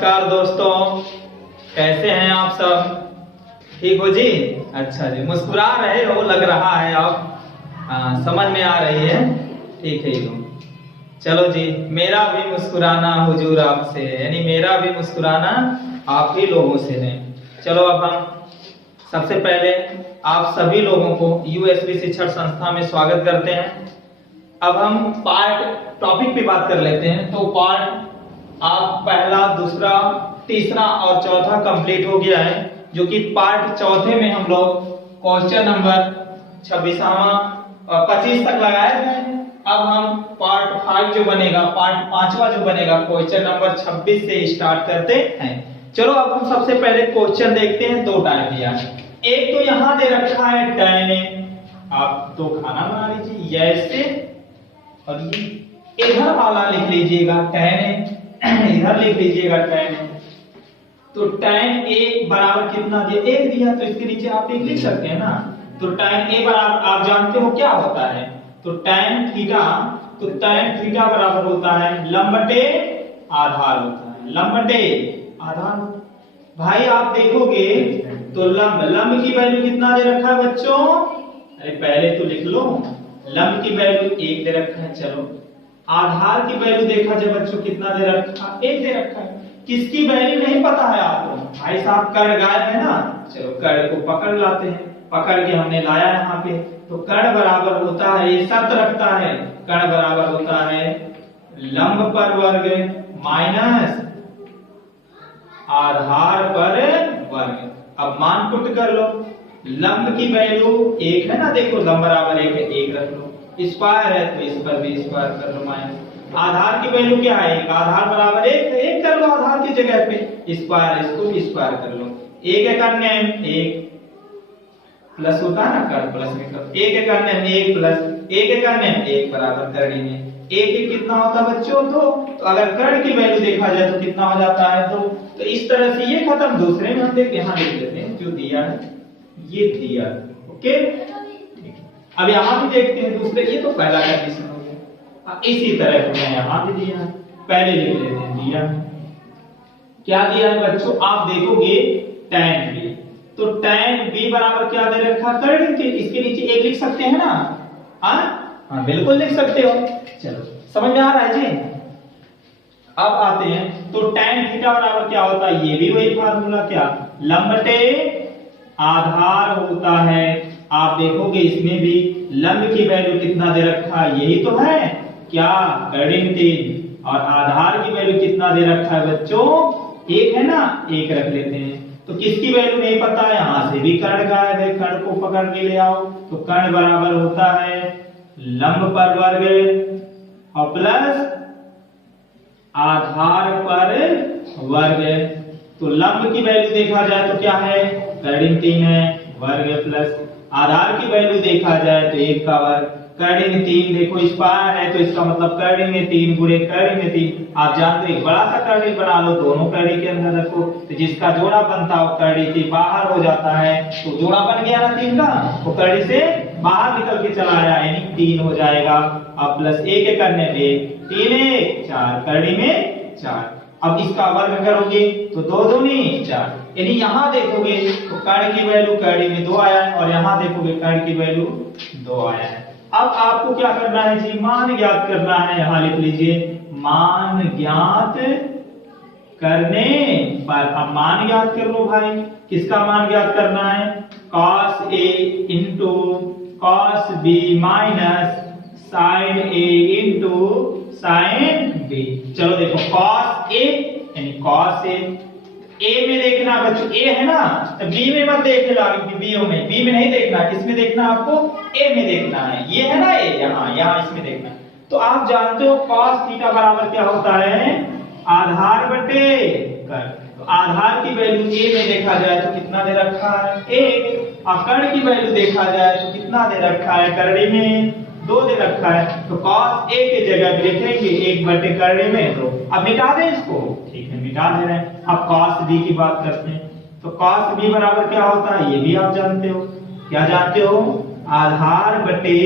नमस्कार दोस्तों, कैसे हैं आप सब? ठीक हो जी? अच्छा जी, मुस्कुरा रहे हो लग रहा है आप। समझ में आ रही है। ठीक है तो चलो जी, मेरा भी मुस्कुराना हुजूर आपसे है, यानी मेरा भी मुस्कुराना आप ही लोगों से है। चलो अब हम सबसे पहले आप सभी लोगों को यूएसबी शिक्षण संस्था में स्वागत करते हैं। अब हम पार्ट टॉपिक पे बात कर लेते हैं। तो पार्ट आप पहला, दूसरा, तीसरा और चौथा कंप्लीट हो गया है, जो कि पार्ट चौथे में हम लोग क्वेश्चन नंबर 26वां और 25 तक लगाए थे। अब हम पार्ट 5 जो बनेगा, पार्ट 5वां जो बनेगा, क्वेश्चन नंबर 26 से स्टार्ट करते हैं। चलो अब हम सबसे पहले क्वेश्चन देखते हैं। दो टाइप दिया है, एक तो यहाँ दे रखा है tan a, आप तो खाना बना लीजिए ऐसे, और ये इधर वाला लिख लीजिएगा tan a, इधर लिख लीजिएगा tan a। तो tan a बराबर कितना दिया? 1 दिया, तो इसके नीचे आप 1 लिख सकते हैं ना। तो tan a बराबर आप जानते हो क्या होता है? तो tan थीटा, तो tan थीटा बराबर होता है लंब बटे आधार होता है, लंब बटे आधार। भाई आप देखोगे तो लंब की वैल्यू कितना दे रखा है बच्चों? अरे पहले तो लिख लो, लंब की वैल्यू 1 दे रखा है। चलो आधार की वैल्यू देखा जाए बच्चों, कितना दे रखा? 1 दे रखा है। किसकी वैल्यू नहीं पता है आपको? भाई साहब कर्ण गायब है ना, चलो कर्ण को पकड़ लाते हैं, पकड़ के हमने लाया यहाँ पे। तो कर्ण बराबर होता है, ये शर्त रखता है, कर्ण बराबर होता है लंब पर वर्ग माइनस आधार पर वर्ग। अब मान पुट कर लो, लंब की वैल्यू 1 है ना, देखो लंब बराबर 1 है, 1 रख लो, स्क्वायर है तो इस पर भी स्क्वायर कर लो, माइनस आधार की वैल्यू क्या है? 1, आधार बराबर 1, 1 कर लो आधार की जगह पे, स्क्वायर इसको भी स्क्वायर कर लो। 1 करने 1 प्लस होता है ना, कर्ण प्लस में कर, 1 करने 1 प्लस 1 करने 1 बराबर करने में 1 कितना होता है बच्चों? 2। तो अगर कर्ण की वैल्यू देखा जाए तो कितना हो जाता है? 2। तो इस तरह से ये खत्म। दूसरे में हम देखते हैं, यहाँ लिख लेते हैं जो दिया है, ये दिया। ओके, अब यहाँ भी देखते हैं दूसरे, ये तो पहला कंडीशन हो गया। इसी तरह हमने यहाँ भी दिया है, पहले लिख लेते हैं दिया क्या दिया है बच्चों? आप देखोगे tan b, तो tan b बराबर क्या दे रखा? कर्ण के, इसके नीचे 1 लिख सकते हैं ना? हाँ बिल्कुल लिख सकते हो। चलो समझ में आ रहा है जी? अब आते हैं, तो tan थीटा बराबर क्या होता है? ये भी वही फार्मूला, क्या? लंब बटे आधार होता है। आप देखोगे इसमें भी लंब की वैल्यू कितना दे रखा है? यही तो है क्या? कर्ण 3। और आधार की वैल्यू कितना दे रखा है बच्चों? 1 है ना, 1 रख लेते हैं। तो किसकी वैल्यू नहीं पता है? यहां से भी कर्ण गायब है, कर्ण को पकड़ के ले आओ। तो कर्ण बराबर होता है लंब पर वर्ग और प्लस आधार पर वर्ग। तो लंब की वैल्यू देखा जाए तो क्या है? कर्ण 3 है, वर्ग प्लस आधार की वैल्यू देखा जाए तो 1 का वर्ग। कर्ण 3 देखो स्क्वायर है, तो इसका मतलब कर्ण में 3 गुणे कर्ण 3। आप जानते हो बड़ा सा कर्ण बना लो, दोनों कर्ण के अंदर रखो, तो जिसका जोड़ा बनता हो कर्ण के बाहर हो जाता है। तो जोड़ा बन गया ना 3 का, तो कर्ण से बाहर निकल के चला आया, यानी 3 हो जाएगा। अब प्लस 1 करने में 3 1 4, कर्ण में 4। अब इसका वर्ग करोगे तो 2 दूनी 4, यानी यहाँ देखोगे तो कर्ण की वैल्यू कर्ण में 2 आया है, और यहाँ देखोगे कर्ण की वैल्यू 2 आया है। अब आपको क्या करना है जी? मान ज्ञात करना है। यहाँ लिख लीजिए मान ज्ञात करने पर। अब मान ज्ञात कर लो भाई, किसका मान ज्ञात करना है? cos a into cos b minus sin a into sin b। चलो देखो cos a यानी cos a में देखना बच्चों, a है ना, तो b में मत देखना, b में नहीं देखना, किसमें देखना आपको? a में देखना है। ये है ना a, यहाँ इसमें देखना। तो आप जानते हो cos थीटा बराबर क्या होता है? आधार बटे कर्ण। तो आधार की वैल्यू a में देखा जाए तो कितना दे रखा है? 1। और कर्ण की वैल्यू देखा जाए तो कितना दे रखा है? कर्ण में 2 दे रखा है। तो cos a की जगह पे लिखेंगे 1 बटे कर्ण में 2। अब मिटा दें इसको, ठीक है मिटा दे रहे हैं। अब cos b की बात करते हैं, तो cos b बराबर क्या होता है? ये भी आप जानते हो, क्या जानते हो? आधार बटे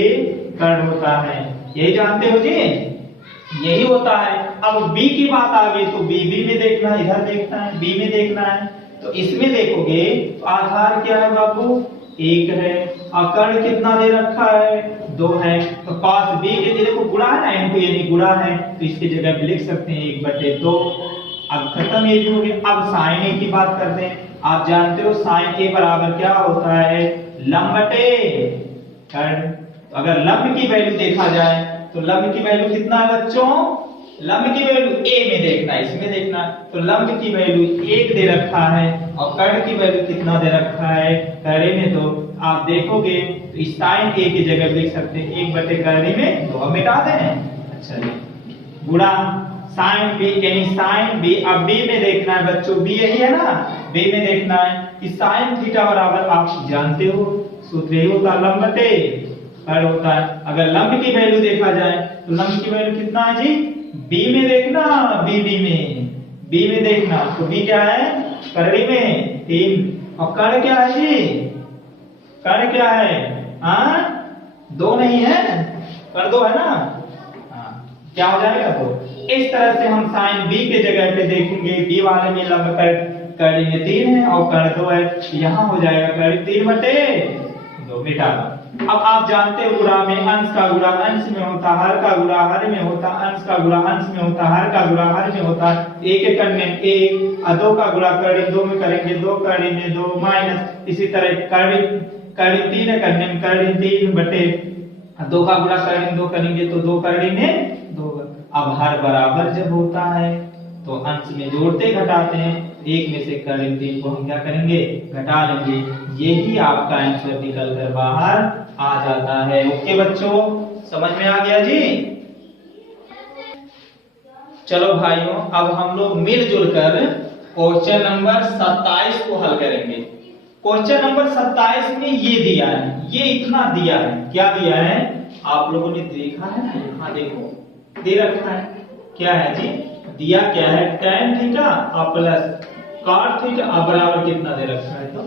कर्ण होता है, यही जानते हो जी? यही होता है। अब बी की बात आ गई तो बी में देखना है, इधर देखना है, बी में देखना है। तो इसमें देखोगे तो आधार क्या है बाबू, 1 है। और कर्ण कितना दे रखा है, 2 है। तो cos b के देखो गुणा है ना, इनको यानी गुणा है, तो इसकी जगह पे लिख सकते हैं 1/2। अब खत्म ये भी हो गया। अब sin a की बात करते हैं। आप जानते हो sin a बराबर क्या होता है, लंब बटे कर्ण। तो अगर लंब की वैल्यू देखा जाए तो लंब की वैल्यू कितना है बच्चों, लंब की वैल्यू a में देखना है, इसमें देखना। तो लंब की वैल्यू 1 दे रखा है और कर्ण की वैल्यू कितना दे रखा है कर्ण में। तो आप देखोगे तो sin a की जगह लिख सकते हैं 1/कर्ण में 2। मिटा दें, अच्छा जी, गुणा sin b यानी sin b। अब b में देखना है बच्चों, b यही है ना, b में देखना है कि sin थीटा बराबर आप जानते हो सूत्र यही होता है लंब बटे कर्ण होता है। अगर लंब की वैल्यू देखा जाए तो लंब की वैल्यू कितना है जी, b में देखना, b में देखना। तो b क्या है, कर्ण में 3। और कर्ण क्या है जी, कर्ण क्या है, हाँ 2 नहीं है, कर्ण 2 है ना, हाँ क्या हो जाएगा। तो इस तरह से हम sin b के जगह पे देखेंगे, b वाले में लंब कर्ण में 3 है और कर्ण 2 है, यहाँ हो जाएगा कर्ण 3/2। मिटा। अब आप जानते हो गुणा में अंश का गुणा अंश में होता, हर का गुणा हर में होता, अंश का गुणा अंश में होता, हर का गुणा हर में होता। 1 कर्ण में 1 और 2 का गुणा कर्ण 2 में करेंगे, 2 कर्ण में 2 माइनस। इसी तरह कर्ण 3 कर्ण में कर्ण 3/2 का गुणा कर्ण 2 करेंगे तो 2 कर्ण में 2। अब हर बराबर जब होता है तो अंश में जोड़ते घटाते हैं, 1 में से कर्ण 3 को हम क्या करेंगे, घटा लेंगे। यही आपका आंसर निकल कर बाहर आ जाता है। ओके बच्चों, समझ में आ गया जी। चलो भाइयों, अब हम लोग मिलजुल कर क्वेश्चन नंबर 27 को हल करेंगे। क्वेश्चन नंबर 27 में ये दिया है, ये इतना दिया है, क्या दिया है आप लोगों ने देखा है ना, यहाँ देखो दे रखा है, क्या है जी, दिया क्या है, tan थीटा और प्लस cot थीटा बराबर कितना दे रखा है, तो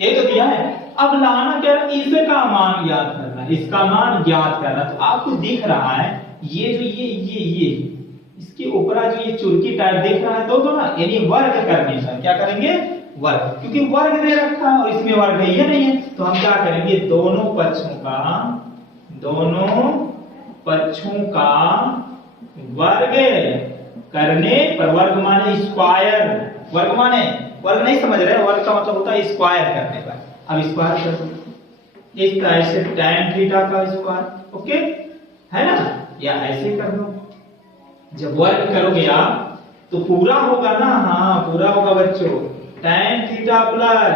ये तो दिया है। अब लाना क्या है, इसका मान ज्ञात करना है, इसका मान ज्ञात करना। तो आपको दिख रहा है ये जो ये इसके ऊपर जो ये चुरकी टाइप दिख रहा है तो ना, यानी वर्ग करने का क्या करेंगे, वर्ग, क्योंकि वर्ग दे रखा है और इसमें वर्ग है, ये नहीं है। तो हम क्या करेंगे, दोनों पक्षों का वर्ग करने पर, वर्ग माने स्क्वायर, वर्ग माने वर्ग नहीं समझ रहे, वर्ग का मतलब होता है स्क्वायर करने पर। अब स्क्वायर कर दो इस तरह से tan थीटा का स्क्वायर, ओके है ना, या ऐसे कर दो। जब वर्ग करोगे आप तो पूरा होगा ना, हाँ पूरा होगा बच्चों, tan theta plus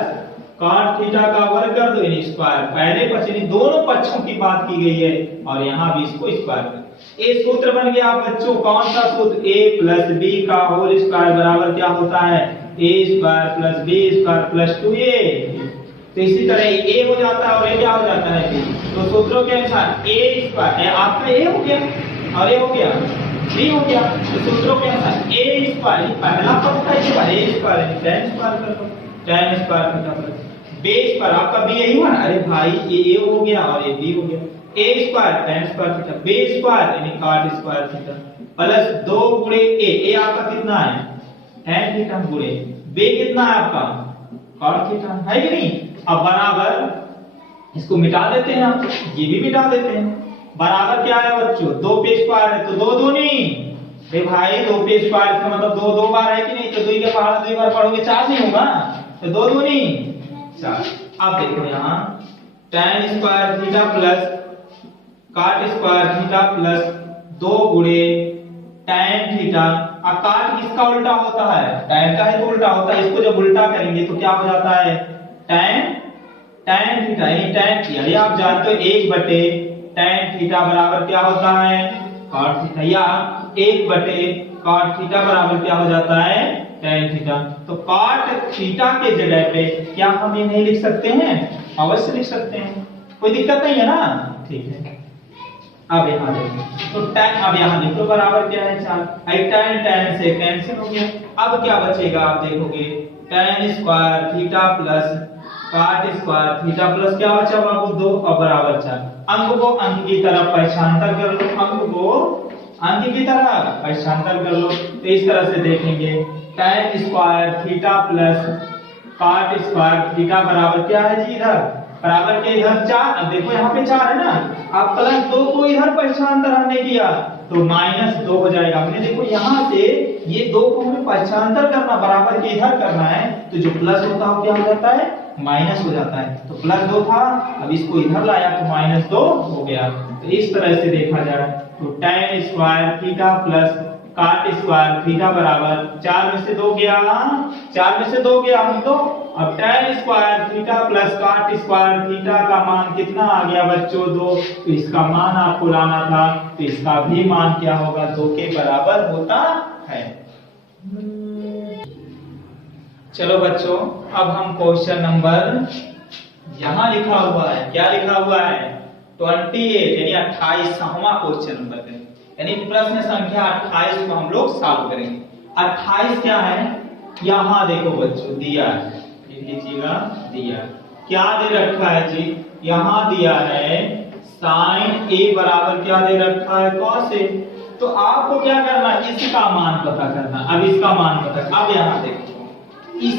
cot theta का वर्ग कर दो यानी स्क्वायर। पहले पक्ष यानी दोनों पक्षों की बात की गई है और यहाँ भी इसको स्क्वायर कर। ये सूत्र बन गया बच्चों, कौन सा सूत्र, a प्लस b का होल स्क्वायर बराबर क्या होता है, a square plus b square plus 2a। तो इसी तरह a हो जाता है और a क्या हो जाता है b। तो सूत्रों के अनुसार a स्क्वायर, आपका a हो गया और a हो गया b हो गया। तो सूत्रों के अनुसार a स्क्वायर पहला पद का square, a square tan square कर दो, tan square theta plus b square, आपका b यही हुआ ना, अरे भाई ये a हो गया और ये b हो गया। a square tan square theta, b square यानी cot स्क्वायर थीटा प्लस 2 गुणे a आपका कितना है tan थीटा गुणे b कितना है आपका cot थीटा, है कि नहीं। अब बराबर इसको मिटा देते हैं, आप ये भी मिटा देते हैं। बराबर क्या है बच्चों, 2 पे स्क्वायर है तो 2 दूनी, अरे भाई 2 पे स्क्वायर का मतलब 2 बार है कि नहीं, तो 2 के पहाड़ 2 बार पढ़ोगे 4 नहीं होगा, तो 2 दूनी 4। अब देखो यहाँ tan square theta plus cot square theta plus 2 गुणे tan थीटा। अब cot किसका उल्टा होता है, tan का ही तो उल्टा होता है, इसको जब उल्टा करेंगे तो क्या हो जाता है tan थीटा, यानी tan थीटा, ये आप जानते हो 1/tan थीटा बराबर क्या होता है cot थीटा, या 1/cot थीटा बराबर क्या हो जाता है tan थीटा। तो cot थीटा के जगह पे क्या हम ये नहीं लिख सकते हैं, अवश्य लिख सकते हैं, कोई दिक्कत नहीं है ना, ठीक है। अब यहाँ देखो तो tan, अब यहाँ देखो बराबर क्या है 4, tan से कैंसिल हो गया। अब क्या बचेगा आप देखोगे, tan square theta plus cot square theta plus क्या बचा बाबू 2 और बराबर 4। अंक को अंक की तरफ पहचानता कर लो, अंक को अंक की तरफ पक्षांतर कर लो। तो इस तरह से देखेंगे tan square theta plus cot square theta बराबर क्या है जी, इधर बराबर के इधर 4। अब देखो यहाँ पे 4 है ना, अब प्लस 2 को इधर पक्षांतर हमने किया तो -2 हो जाएगा। हमने देखो यहाँ से ये 2 को हमें पक्षांतर करना, बराबर के इधर करना है, तो जो प्लस होता है क्या हो जाता है, माइनस हो जाता है। तो +2 था, अब इसको इधर लाया तो -2 हो गया। तो इस तरह से देखा जाए तो tan square theta plus cot square theta बराबर 4 में से 2 गया, 4 में से 2 गया हम तो। अब tan square theta plus cot square theta का मान कितना आ गया बच्चों, 2। तो इसका मान आपको लाना था, तो इसका भी मान क्या होगा, 2 के बराबर होता है। चलो बच्चों, अब हम क्वेश्चन नंबर यहां लिखा हुआ है, क्या लिखा हुआ है, 28 यानी 28वां क्वेश्चन नंबर है, यानी प्रश्न संख्या 28 को हम लोग सॉल्व करेंगे। 28 क्या है, यहां देखो बच्चों दिया है, लिख लीजिएगा, दिया क्या दे रखा है जी, यहां दिया है sin a बराबर क्या दे रखा है, cos a। तो आपको क्या करना है, इसका मान पता करना। अब इसका मान पता, अब यहां देखो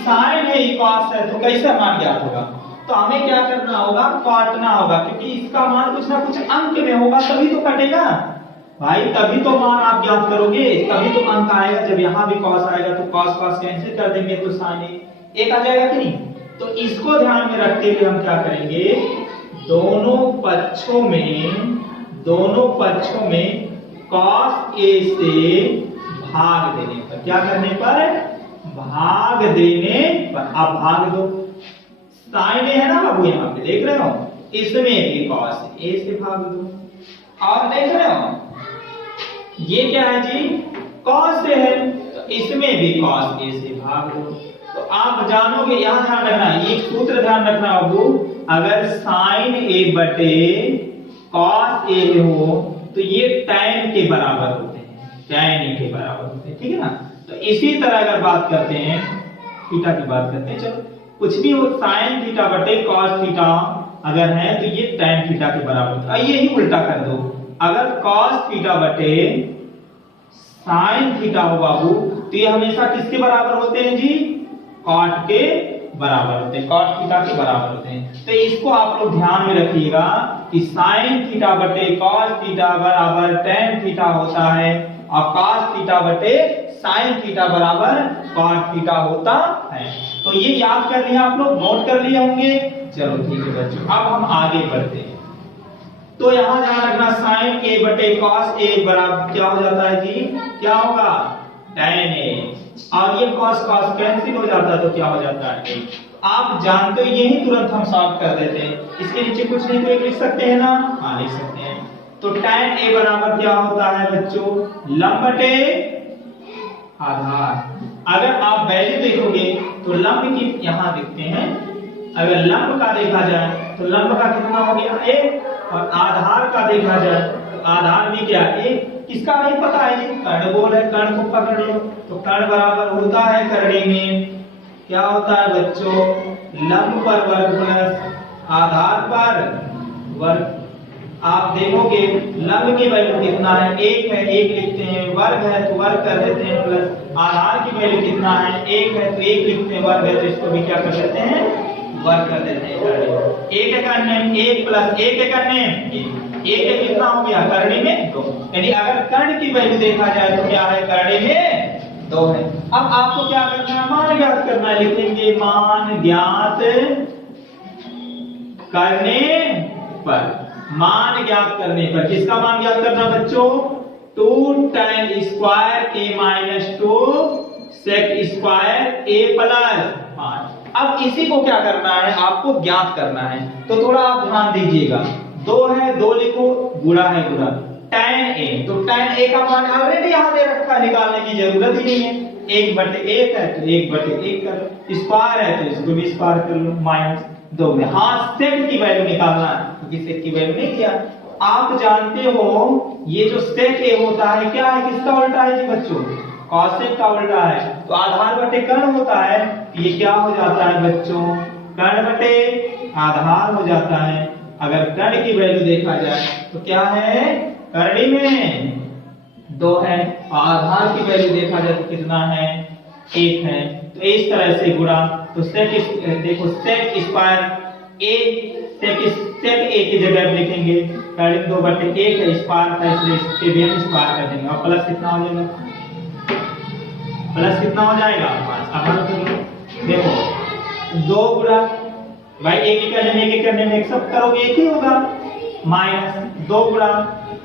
sin है, cos है, तो कैसे मान ज्ञात होगा, तो हमें क्या करना होगा, काटना होगा, क्योंकि इसका मान कुछ ना कुछ अंक में होगा तभी तो कटेगा भाई, तभी तो मान आप ज्ञात करोगे, तभी तो अंक आएगा। जब यहाँ भी cos आएगा तो cos cos कैंसिल कर देंगे तो sin एक आ जाएगा कि नहीं। तो इसको ध्यान में रखते हुए हम क्या करेंगे, दोनों पक्षों में cos a से भाग देने पर, क्या करने पर, भाग देने पर, आप भाग दो, sin है ना बाबू, यहाँ पे देख रहे हो, इसमें भी cos a से भाग दो, और देख रहे हो ये क्या है जी, cos a है, तो इसमें भी cos a से भाग दो। तो आप जानोगे, यहाँ ध्यान रखना, एक सूत्र ध्यान रखना बाबू, अगर sin a बटे cos a हो तो ये tan के बराबर होते हैं, tan a के बराबर होते हैं, ठीक है ना। तो इसी तरह अगर बात करते हैं, थीटा की बात करते हैं, चलो कुछ भी हो, sin थीटा बटे cos थीटा अगर है तो ये tan थीटा के बराबर होता है। यही उल्टा कर दो, अगर cos थीटा बटे sin थीटा हो बाबू, तो ये हमेशा किसके बराबर होते हैं जी, cot के बराबर होते हैं, cot थीटा के बराबर होते हैं। तो इसको आप लोग ध्यान में रखिएगा कि sin थीटा बटे cos थीटा बराबर tan थीटा होता है, और cos थीटा बटे sin थीटा बराबर cot थीटा होता है। तो ये याद कर लिया आप लोग, नोट कर लिए होंगे। चलो ठीक है बच्चों, अब हम आगे बढ़ते हैं। तो यहां ध्यान रखना, sin a बटे cos a बराबर क्या हो जाता है जी, क्या होगा, tan a, और ये cos cos कैंसिल हो जाता है तो क्या हो जाता है, आप जानते हो यही तुरंत हम सॉल्व कर देते हैं। इसके नीचे कुछ नहीं तो एक लिख सकते हैं ना, हाँ लिख सकते हैं। तो tan a बराबर क्या होता है बच्चों, लंब बटे आधार। अगर आप वैल्यू देखोगे तो लंब की यहाँ देखते हैं, अगर लंब का देखा जाए तो लंब का कितना हो गया 1, और आधार का देखा जाए तो आधार भी क्या 1। किसका नहीं पता है जी, कर्णगोल है, कर्ण को पकड़ लो, तो कर्ण बराबर होता है करने में क्या होता है बच्चों, लंब पर वर्ग प्लस आधार पर वर्ग। आप देखोगे लंब की वैल्यू कितना है, 1 है, 1 लिखते हैं, वर्ग है तो वर्ग कर देते हैं, प्लस आधार की वैल्यू कितना है, 1 है तो 1 लिखते हैं, वर्ग है तो इसको भी क्या कर देते हैं, वर्ग कर देते हैं। 1 करने 1 प्लस 1 करने 1 कितना हो गया, करने में 2, यानी अगर कर्ण की वैल्यू देखा जाए तो क्या है, करने में 2 है। अब आपको क्या करना है, मान ज्ञात करना है, लिखेंगे मान ज्ञात करने पर, मान ज्ञात करने पर, किसका मान ज्ञात करना बच्चों, 2 tan square a minus 2 sec square a plus 5। अब इसी को क्या करना है, आपको ज्ञात करना है। तो थोड़ा आप ध्यान दीजिएगा, 2 है 2 लिखो, गुणा है गुणा, tan a, तो tan a का मान ऑलरेडी यहाँ दे रखा है, निकालने की जरूरत ही नहीं है। 1/1 है तो 1/1 कर लो, स्क्वायर है तो इसको भी स्क्वायर कर लो, माइनस 2 में। हाँ सेक की वैल्यू निकालना है, क्योंकि सेक की वैल्यू नहीं किया। आप जानते हो ये जो सेक ए होता है क्या है, किसका उल्टा है जी बच्चों, कॉसेक का उल्टा है। तो आधार बटे कर्ण होता है, ये क्या हो जाता है बच्चों, कर्ण बटे आधार हो जाता है। अगर कर्ण की वैल्यू देखा जाए तो क्या है, करणी में 2 है, और आधार की वैल्यू देखा जाए तो कितना है 1 है। तो इस तरह से गुणा, तो देखो sec square a sec a की जगह आप लिखेंगे कर्णिक 2/1 है, स्क्वायर था इसलिए इसके भी हम स्क्वायर कर देंगे, और प्लस कितना हो जाएगा, प्लस कितना हो जाएगा 5। अब हल करो, देखो 2 गुणा भाई एक करने में एक सब करोगे एक ही होगा, माइनस 2 गुणा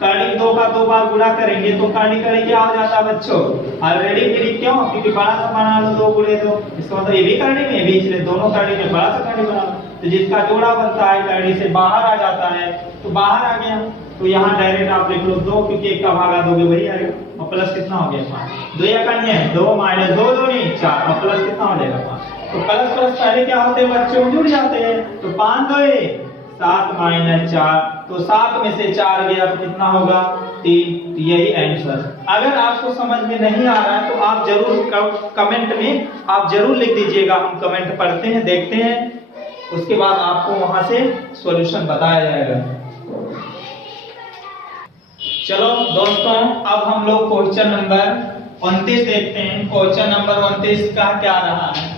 कर्णिक 2 का 2 बार गुणा करेंगे तो कर्णिक क्या हो जाता है बच्चों, ऑलरेडी कर्णिक, क्यों, क्योंकि बड़ा सा बना लो 2 गुणे 2, इसका मतलब ये भी कर्णिक है, भी इसलिए दोनों कर्णिक में बड़ा सा कर्णिक बना लो, तो जिसका जोड़ा बनता है कर्णिक से बाहर आ जाता है तो बाहर आ गया, तो यहाँ डायरेक्ट आप लिख लो 2, क्योंकि 1 का भागा दोगे वही आएगा, और प्लस कितना हो गया 5, 2 या कन्या 2 माइनस 2 2 नहीं 4, और प्लस कितना हो जाएगा 5। तो प्लस प्लस पहले क्या होते हैं बच्चों, जुड़ जाते हैं, तो 5 2 7 माइनस 4, तो 7 में से 4 गया तो कितना होगा 3, तो यही आंसर। अगर आपको समझ में नहीं आ रहा है तो आप जरूर कमेंट में आप जरूर लिख दीजिएगा, हम कमेंट पढ़ते हैं देखते हैं, उसके बाद आपको वहां से सॉल्यूशन बताया जाएगा। चलो दोस्तों, अब हम लोग क्वेश्चन नंबर 29 देखते हैं। क्वेश्चन नंबर 29 का क्या रहा है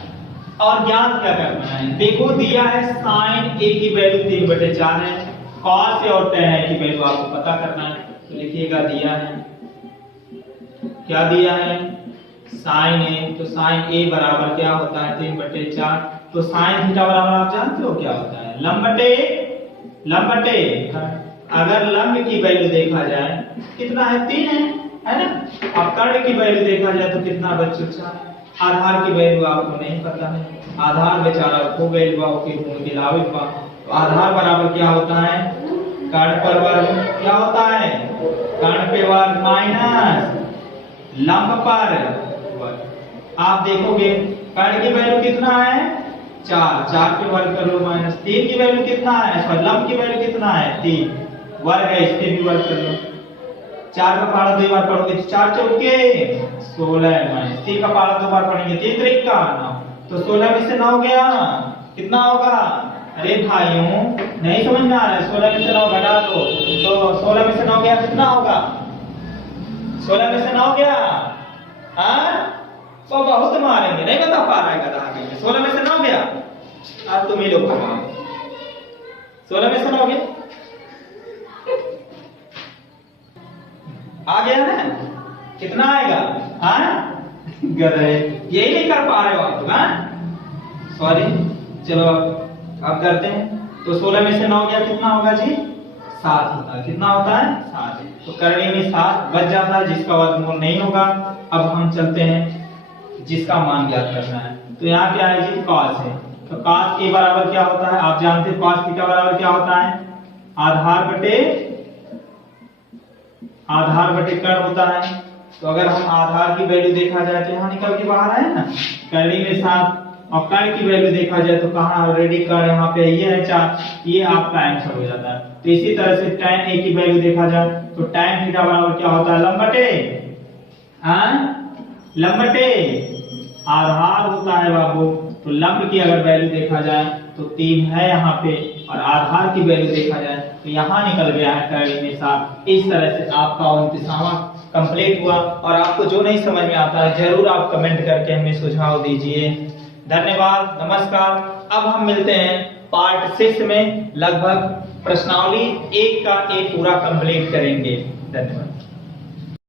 और ज्ञान क्या करना है। देखो दिया है sin a की वैल्यू 3/4 है, cos a और tan a की वैल्यू आपको पता करना है, तो लिखिएगा दिया है, क्या दिया है sin a, तो sin a बराबर क्या होता है 3/4, तो sin थीटा बराबर आप जानते हो क्या होता है, लंब बटे अगर लंब की वैल्यू देखा जाए कितना है 3 है ना, अब कर्ण की वैल्यू देखा जाए तो कितना बच्चों 4, आधार की वैल्यू आपको नहीं पता है, आधार बेचारा खो गई बा के गुण के लावित बा, तो आधार बराबर क्या होता है कर्ण पर वर्ग, क्या होता है कर्ण पे वर्ग माइनस लंब पर वर्ग। आप देखोगे कर्ण की वैल्यू कितना है 4, 4 पे वर्ग कर लो, माइनस 3 की वैल्यू कितना है, सॉरी लंब की वैल्यू कितना है 3, वर्ग है इसके भी वर्ग कर लो, 4 का पहाड़ा 2 बार पढ़ोगे तो 4 चौके 16 माइनस 3 का पहाड़ा 2 बार पढ़ेंगे 3 त्रिक का 9, तो 16 में से 9 गया कितना होगा, अरे भाइयों नहीं समझ में आ रहा है, 16 में से 9 घटा दो तो 16 में से 9 गया कितना होगा, 16 में से 9 गया, हाँ तो बहुत मारेंगे, नहीं बता पा रहा है गधा के, 16 में से 9 गया, अब तुम ही लोग बताओ 16 में से 9 गया, आ गया ना, कितना आएगा, हाँ गधे यही नहीं कर पा रहे हो आप, हाँ सॉरी, चलो अब करते हैं, तो 16 में से 9 गया कितना होगा जी 7 होता है, कितना होता है 7, तो करने में 7 बच जाता है जिसका वर्गमूल नहीं होगा। अब हम चलते हैं जिसका मान ज्ञात करना है, तो यहाँ क्या है जी cos है, तो cos के बराबर क्या होता है आप जानते हैं, cos थीटा बराबर क्या होता है आधार बटे कर्ण होता है, तो अगर हम आधार की वैल्यू देखा जाए तो यहाँ निकल के बाहर आए ना, करने में 7, और कर्ण की वैल्यू देखा जाए तो कहाँ ऑलरेडी कर्ण यहाँ पे ये है 4, ये आपका आंसर हो जाता है। तो इसी तरह से tan a की वैल्यू देखा जाए तो tan थीटा बराबर क्या होता है लंब बटे आधार होता है बाबू, तो लंब की अगर वैल्यू देखा जाए तो 3 है यहाँ पे, और आधार की वैल्यू देखा जाए तो यहाँ निकल गया है कर्ण में 7। इस तरह से आपका 29वां कंप्लीट हुआ, और आपको जो नहीं समझ में आता है जरूर आप कमेंट करके हमें सुझाव दीजिए। धन्यवाद, नमस्कार। अब हम मिलते हैं पार्ट 6 में, लगभग प्रश्नावली 1 का 1 पूरा कंप्लीट करेंगे। धन्यवाद।